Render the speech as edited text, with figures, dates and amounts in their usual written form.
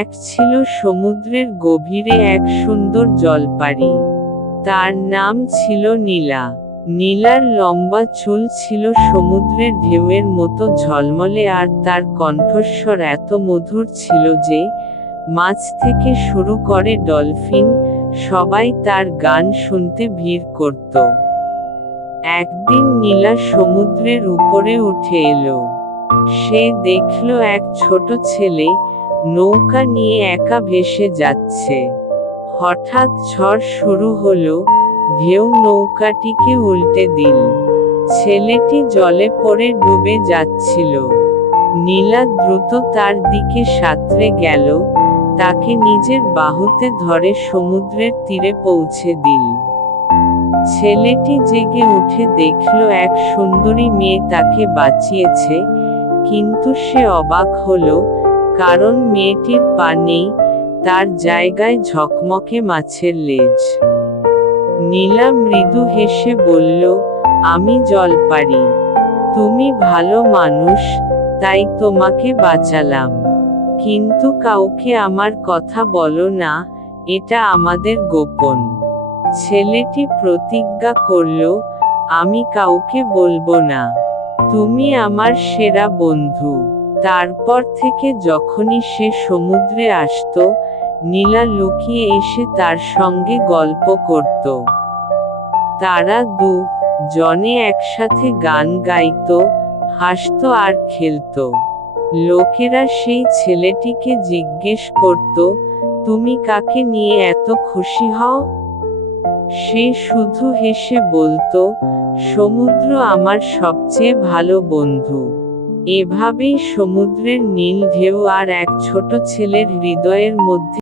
এক ছিল সমুদ্রের গভীরে এক সুন্দর জলপারি। তার নাম ছিল নীলা। নীলার লম্বা চুল ছিল সমুদ্রের ঢেউয়ের মতো ঝলমলে, আর তার কণ্ঠস্বর এত মধুর ছিল যে মাছ থেকে শুরু করে ডলফিন সবাই তার গান শুনতে ভিড় করত। একদিন নীলা সমুদ্রের উপরে উঠে এলো। সে দেখল এক ছোট ছেলে নৌকা নিয়ে একা ভেসে যাচ্ছে। হঠাৎ ঝড় শুরু হলো, ঢেউ নৌকাটিকে উল্টে দিল। ছেলেটি জলে পড়ে ডুবে যাচ্ছিল। নীলা দ্রুত তার দিকে সাঁতরে গেল, তাকে নিজের বাহুতে ধরে সমুদ্রের তীরে পৌঁছে দিল। ছেলেটি জেগে উঠে দেখল এক সুন্দরী মেয়ে তাকে বাঁচিয়েছে, কিন্তু সে অবাক হলো, কারণ মেয়েটির পা নেই, তার জায়গায় ঝকমকে মাছের লেজ। নীলা মৃদু হেসে বলল, আমি জলপারি। তুমি ভালো মানুষ, তাই তোমাকে বাঁচালাম। কিন্তু কাউকে আমার কথা বলো না, এটা আমাদের গোপন। ছেলেটি প্রতিজ্ঞা করল, আমি কাউকে বলবো না। তুমি আমার সেরা বন্ধু। তারপর থেকে যখনই সে সমুদ্রে আসতো, নীলা লুকিয়ে এসে তার সঙ্গে গল্প করত। তারা জনে একসাথে গান গাইত, হাসত আর খেলত। লোকেরা সেই ছেলেটিকে জিজ্ঞেস করত, তুমি কাকে নিয়ে এত খুশি হও? সে শুধু হেসে বলতো, সমুদ্র আমার সবচেয়ে ভালো বন্ধু। এভাবেই সমুদ্রের নীল ঢেউ আর এক ছোট ছেলের হৃদয়ের মধ্যে